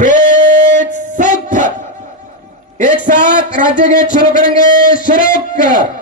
एक साथ राज्य गीत शुरू करेंगे। शुरू कर।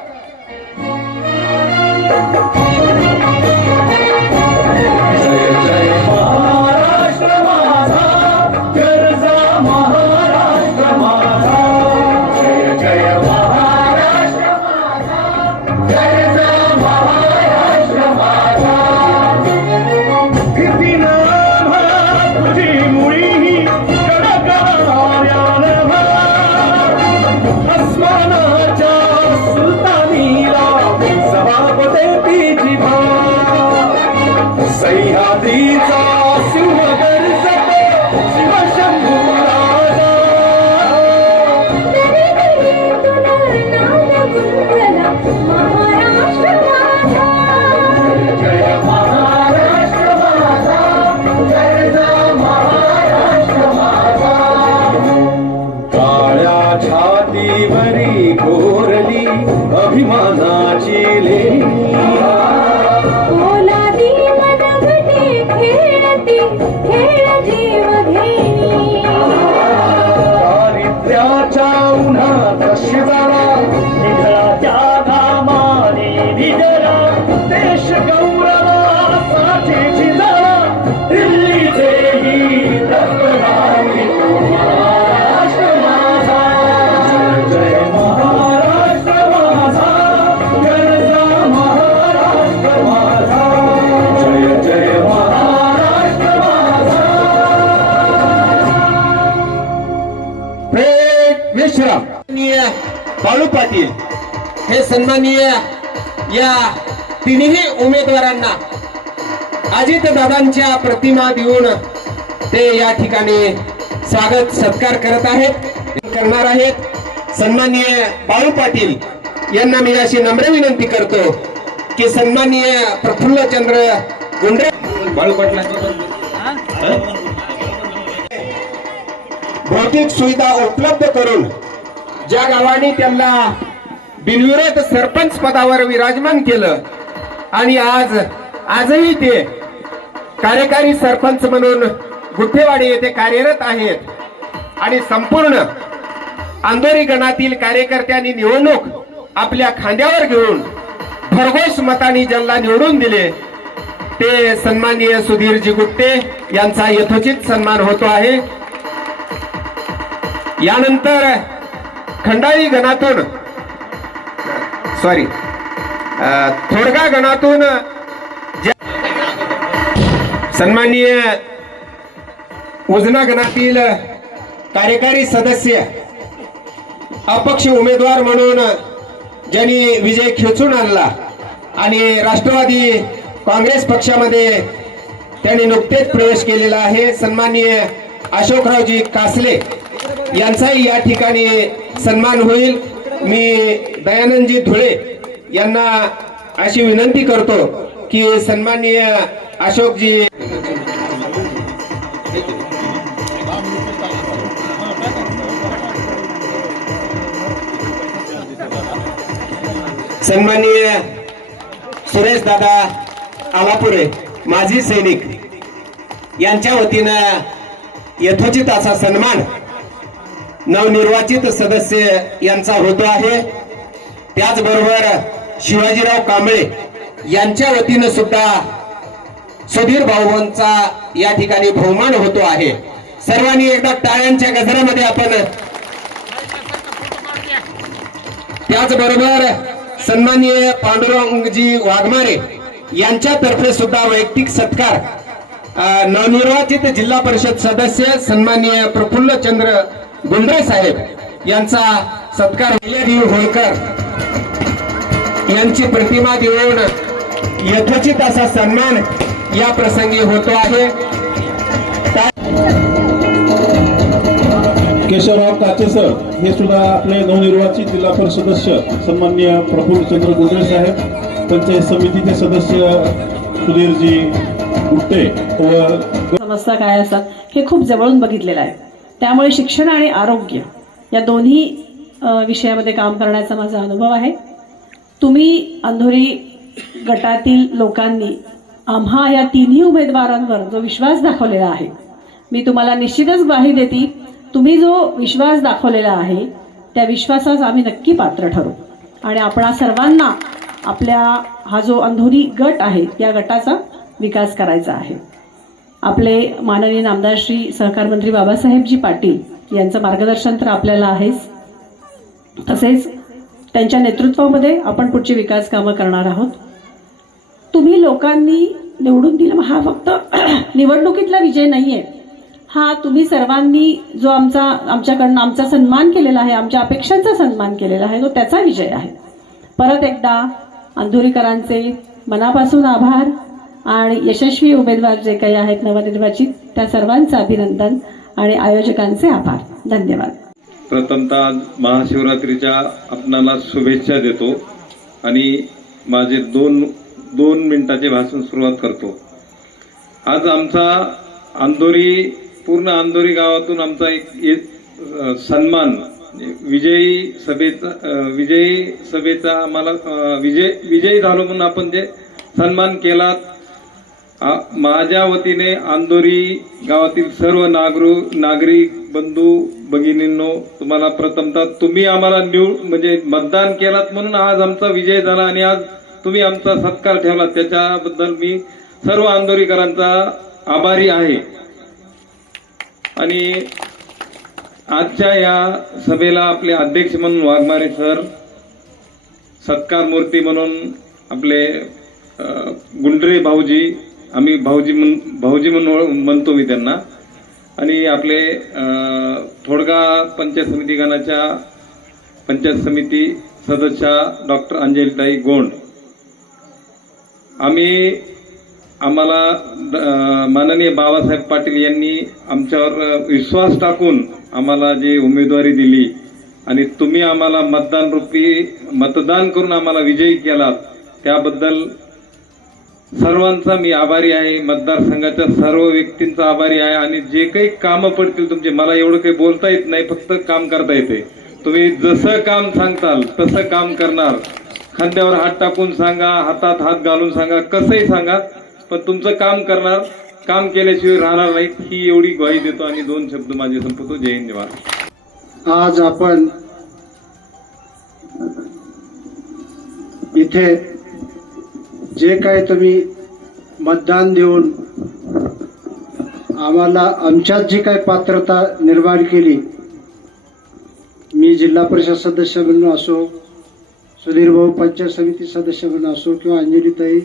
अभिमानाची लेणी ओलादी मनगटे खेळती खेळ जीव घेणी दारिद्र्याच्या उन्हात शिजला निधळाच्या घामाने भिजला देश गौरवासाठी झिजला दिल्लीचेही रक्तदानी महाराष्ट्र माझा जय महाराष्ट्र माझा गरजा महाराष्ट्र माझा जय जय महाराष्ट्र माझा ब्रेक विश्राम। बाळू पाटील हे सन्माननीय या तिन्ही उमेदवारांना अजित दादांच्या प्रतिमा देऊन ते या ठिकाणी स्वागत सत्कार करत आहेत करणार आहेत। सन्माननीय बाळू पाटील यांना मी अशी नम्र विनंती करतो की सन्माननीय प्रफुल्लचंद्र गुंडे बाळू पाटलांची भौतिक सुविधा उपलब्ध करून ज्या गावाने त्यांना बिनविरोध सरपंच पदावर विराजमान केलं आणि आजही ते कार्यकारी सरपंच म्हणून गुठेवाडी येथे कार्यरत आहेत आणि संपूर्ण अंधोरी गणातील कार्यकर्त्यांनी निवडणूक आपल्या खांद्यावर घेऊन भरघोस मतांनी ज्यांना निवडून दिले ते सन्माननीय सुधीरजी गुट्टे यांचा यथोचित सन्मान होतो आहे। यानंतर खंडाळी गणातून थोडगा गणातून सन्माननीय उजना गणातील कार्यकारी सदस्य अपक्ष उमेदवार म्हणून ज्यांनी विजय खेचून आणला आणि राष्ट्रवादी काँग्रेस पक्षामध्ये त्यांनी नुकतेच प्रवेश केलेला आहे सन्माननीय अशोकरावजी कासले यांचाही या ठिकाणी सन्मान होईल। मी दयानंदजी धुळे यांना अशी विनंती करतो की सन्माननीय अशोकजी सन्माननीय सुरेश दादा आलापुरे माजी सैनिक यांच्या वतीनं यथोचित असा सन्मान नवनिर्वाचित सदस्य यांचा होतो आहे। त्याचबरोबर शिवाजीराव कांबळे यांच्या वतीनं सुद्धा सुधीर भाऊंचा या ठिकाणी बहुमान होतो आहे। सर्वांनी एकदा टाळ्यांच्या गजरामध्ये आपण त्याचबरोबर सन्माननीय पांडुरंगजी वाघमारे यांच्यातर्फे सुद्धा वैयक्तिक सत्कार नवनिर्वाचित जिल्हा परिषद सदस्य सन्माननीय प्रफुल्लचंद्र गुंडे साहेब यांचा सत्कार होळकर यांची प्रतिमा देऊन यथोचित असा सन्मान या प्रसंगी होतो आहे। केशवराव काचे सर हे सुद्धा आपले नवनिर्वाचित जिल्हा परिषद सदस्य सन्माननीय प्रफुल्लचंद्र गुंडे साहेब त्यांचे समितीचे सदस्य सुधीरजी गुट्टे व समस्या काय असतात हे खूप जवळून बघितलेलं आहे। त्यामुळे शिक्षण आणि आरोग्य या दोन्ही विषयामध्ये काम करण्याचा माझा अनुभव आहे। तुम्ही अंधोरी गटातील लोकांनी आम्हा या तिन्ही उमेदवारांवर जो विश्वास दाखवलेला आहे मी तुम्हाला निश्चितच ग्वाही देते, तुम्ही जो विश्वास दाखवलेला आहे त्या विश्वासास आम्ही नक्की पात्र ठरू आणि आपणा सर्वांना आपल्या हा जो अंधोरी गट आहे या गटाचा विकास करायचा आहे. आपले माननीय नामदार श्री सहकार मंत्री बाबासाहेबजी पाटील यांचं मार्गदर्शन तर आपल्याला आहेच, तसेच त्यांच्या नेतृत्वामध्ये आपण पुढची विकास कामं करणार आहोत. तुम्ही लोकांनी निवडून दिलं, हा फक्त निवडणुकीतला विजय नाहीये, हा तुम्ही सर्वांनी जो आमच्याकडनं आमचा सन्मान केलेला आहे, आमच्या अपेक्षांचा सन्मान केलेला आहे, तो त्याचा विजय आहे. परत एकदा अंधोरीकरांचे मनापासून आभार आणि यशस्वी उमेदवार जे काही आहेत नवनिर्वाचित त्या सर्वांचं अभिनंदन आणि आयोजकांचे आभार. धन्यवाद. प्रथमतः महाशिवरात्रीच्या आपणाला शुभेच्छा देतो आणि माझे दोन मिनिटाचे भाषण सुरुवात करतो. आज आमचा पूर्ण अंधोरी गावातून आमचा एक सन्मान विजयी सभेचा आम्हाला विजयी झालो म्हणून आपण जे सन्मान केला. माझ्या वतीने अंधोरी गावातील सर्व नागरिक बंधू भगिनींनो, तुम्हाला प्रथमतः तुम्ही आम्हाला म्हणजे मतदान केलात म्हणून आज आमचा विजय झाला आणि आज तुम्ही आमचा सत्कार ठेवला, त्याच्याबद्दल मी सर्व अंधोरीकरांचा आभारी आहे. आणि आजच्या या सभेला आपले अध्यक्ष म्हणून वाघमारे सर, सत्कार मूर्ती म्हणून आपले गुंडरे भाऊजी, आम्ही भाऊजी म्हणून म्हणतो मी त्यांना, आणि आपले थोडगा पंचायत समिती गणाच्या पंचायत समिती सदस्या डॉक्टर अंजलीताई गोंड. आम्हाला माननीय बाबासाहेब पाटील यांनी आमच्यावर विश्वास टाकून आम्हाला जे उमेदवारी दिली आणि तुम्ही आम्हाला मतदान करून आम्हाला विजयी केलात, त्याबद्दल सर्वांचा मी आभारी आहे. मतदारसंघाच्या सर्व व्यक्तींचा आभारी आहे. आणि जे काही कामं पडतील तुमचे, मला एवढं काही बोलता येत नाही, फक्त काम करता येते. तुम्ही जसं काम सांगताल तसं काम करणार. खांद्यावर हात टाकून सांगा, हातात हात घालून सांगा, कसंही सांगा, पण तुमचं काम करणार. काम केल्याशिवाय राहणार नाही, ही एवढी ग्वाही देतो आणि 2 शब्द माझे संपवतो. जय हिंद. जवाहर. आज आपण इथे जे काही तुम्ही मतदान देऊन आम्हाला आमच्यात जी काही पात्रता निर्माण केली, मी जिल्हा परिषद सदस्य म्हणून असो, सुधीर भाऊ पंचायत समिती सदस्य म्हणून असो, किंवा अंजलीताई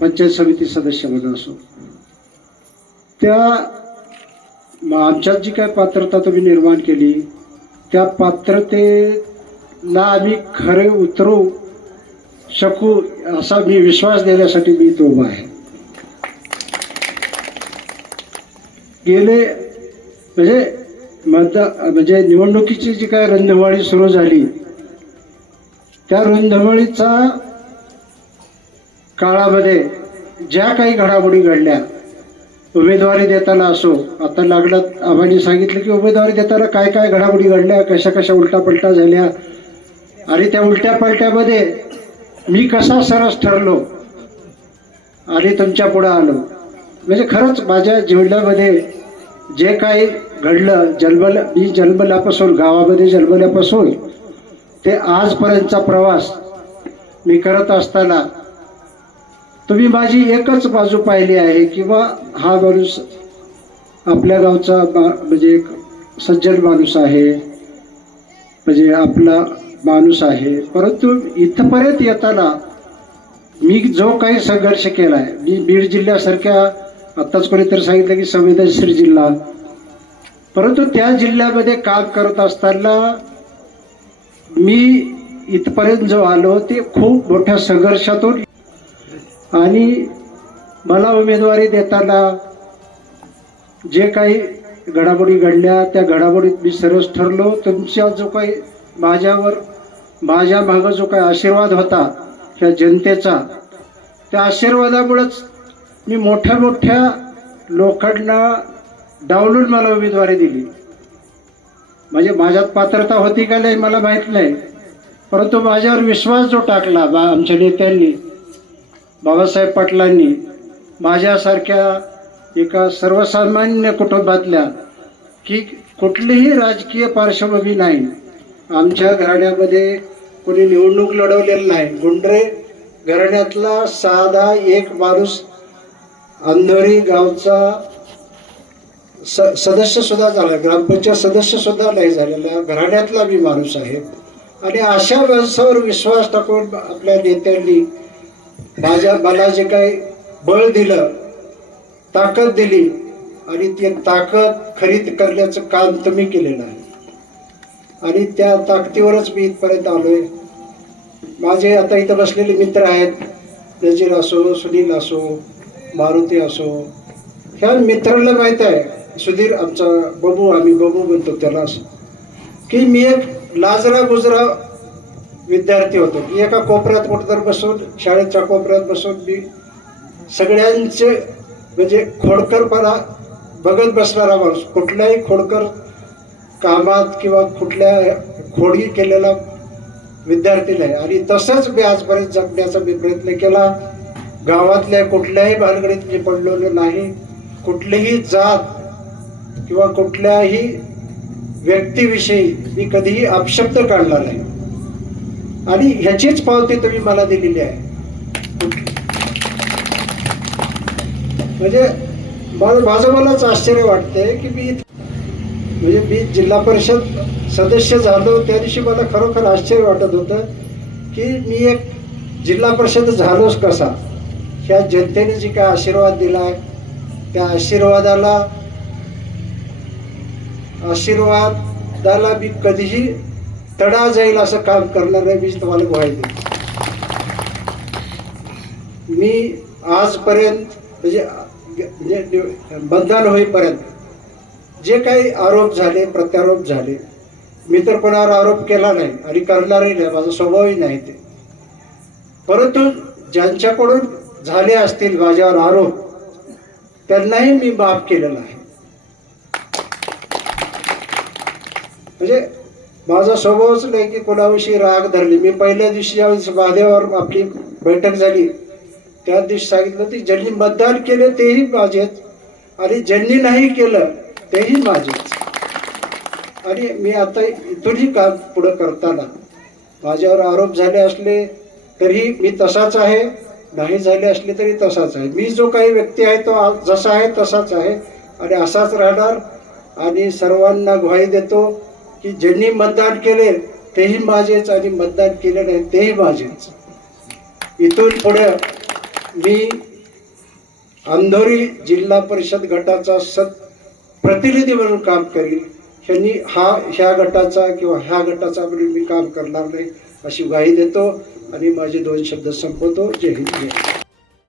पंचायत समिती सदस्य म्हणून असो, त्या आमच्यात जी काही पात्रता तुम्ही निर्माण केली, त्या पात्रतेला आम्ही खरे उतरू शकू असा मी विश्वास देण्यासाठी मी इथं उभा आहे. गेले म्हणजे निवडणुकीची जी काय रणधुमाळी सुरू झाली, त्या रणधुमाळीचा काळामध्ये ज्या काही घडामोडी घडल्या, उमेदवारी देताना असो, आता लागलं आम्हाला सांगितलं की उमेदवारी देताना काय काय घडामोडी घडल्या, कशा कशा उलटापलटा झाल्या, आणि त्या उलट्या पलट्यामध्ये मी कसा सरस ठरलो आणि तुमच्या पुढे आलो. म्हणजे खरंच माझ्या जीवनामध्ये जे काही घडलं, मी जन्मल्यापासून, गावामध्ये जन्मल्यापासून ते आजपर्यंतचा प्रवास मी करत असताना तुम्ही माझी एकच बाजू पाहिली आहे, किंवा हा माणूस आपल्या गावचा म्हणजे एक सज्जन माणूस आहे, म्हणजे आपला माणूस आहे. परंतु इथपर्यंत येताना मी जो काही संघर्ष केलाय, मी बीड जिल्ह्यासारख्या, आत्ताच कोणीतरी सांगितलं की संवेदनशील जिल्हा, परंतु त्या जिल्ह्यामध्ये काम करत असताना मी इथपर्यंत जो आलो ते खूप मोठ्या संघर्षातून. आणि मला उमेदवारी देताना जे काही घडामोडी घडल्या, त्या घडामोडीत मी सरस ठरलो. तुमचा जो काही माझ्या मागं जो काही आशीर्वाद होता त्या जनतेचा, त्या आशीर्वादामुळेच मी मोठ्या मोठ्या लोकांना डावलून मला उमेदवारी दिली. म्हणजे माझ्यात पात्रता होती का नाही मला माहीत नाही, परंतु माझ्यावर विश्वास जो टाकला आमच्या नेत्यांनी, बाबासाहेब पाटलांनी, माझ्यासारख्या एका सर्वसामान्य कुटुंबातल्या, की कुठलीही राजकीय पार्श्वभूमी नाही, आमच्या घराण्यामध्ये कोणी निवडणूक लढवलेलं नाही, गुंडरे घराण्यातला साधा एक माणूस अंधोरी गावचा सदस्य सुद्धा झाला, ग्रामपंचायत सदस्य सुद्धा नाही झालेला, घराण्यातला बी माणूस आहे. आणि अशा माणसावर विश्वास टाकून आपल्या नेत्यांनी मला जे काही बळ दिलं, ताकद दिली, आणि ती ताकद खरीद करण्याचं काम तुम्ही केलेलं आहे. आणि त्या ताकदीवरच मी इथपर्यंत आलोय. माझे आता इथं बसलेले मित्र आहेत, नजीर असो, सुनील असो, मारुती असो. ह्या मित्राला माहीत आहे, सुधीर आमचा बबू, आम्ही बबू म्हणतो त्याला, की मी एक लाजरा गुजरा विद्यार्थी होतो. मी एका कोपऱ्यात कुठतर बसून, शाळेच्या कोपऱ्यात बसून मी सगळ्यांचे म्हणजे खोडकरपणा बघत बसणारा माणूस, कुठल्याही खोडकर कामात किंवा कुठल्या खोडी केलेला विद्यार्थी नाही. आणि तसंच मी आजपर्यंत जगण्याचा मी प्रयत्न केला. गावातल्या कुठल्याही भानगडीत मी पडलेलो नाही, कुठलीही जात किंवा कुठल्याही व्यक्तीविषयी मी कधीही अपशब्द काढला नाही. आणि ह्याचीच पावती तुम्ही मला दिलेली आहे. म्हणजे माझं मलाच आश्चर्य वाटते की म्हणजे मी जिल्हा परिषद सदस्य झालो त्या दिवशी मला खरोखर आश्चर्य वाटत होतं की मी एक जिल्हा परिषद झालोच कसा. ह्या जनतेने जी काय आशीर्वाद दिलाय, त्या आशीर्वादाला मी कधीही तडा जाईल असं काम करणार नाही. मी तुम्हाला ग्वाही देईन. मी आजपर्यंत म्हणजे मतदान होईपर्यंत जे काही आरोप झाले, प्रत्यारोप झाले, मी तर कोणावर आरोप केला नाही आणि करणारही नाही, माझा स्वभावही नाही ते. परंतु ज्यांच्याकडून झाले असतील माझ्यावर आरोप, त्यांनाही मी माफ केलेला आहे. म्हणजे माझा स्वभावच नाही की कोणाविषयी राग धरले. मी पहिल्या दिवशी ज्यावेळेस महादेवावर आपली बैठक झाली त्या दिवशी सांगितलं की ज्यांनी मतदान केले तेही माझेच आणि ज्यांनी नाही केलं तेही माझेच. आणि मी आता इथूनही काम पुढं करताना माझ्यावर आरोप झाले असले तरी मी तसाच आहे, नाही झाले असले तरी तसाच आहे. मी जो काही व्यक्ती आहे तो जसा आहे तसाच आहे आणि असाच राहणार. आणि सर्वांना ग्वाही देतो की ज्यांनी मतदान केले तेही माझेच आणि मतदान केले नाही तेही माझेच. इथून पुढे मी अंधोरी जिल्हा परिषद गटाचा प्रतिनिधी म्हणून काम करील. ह्यांनी ह्या गटाचा किंवा ह्या गटाचा म्हणून मी काम करणार नाही अशी ग्वाही देतो आणि माझे 2 शब्द संपवतो. जय हिंद.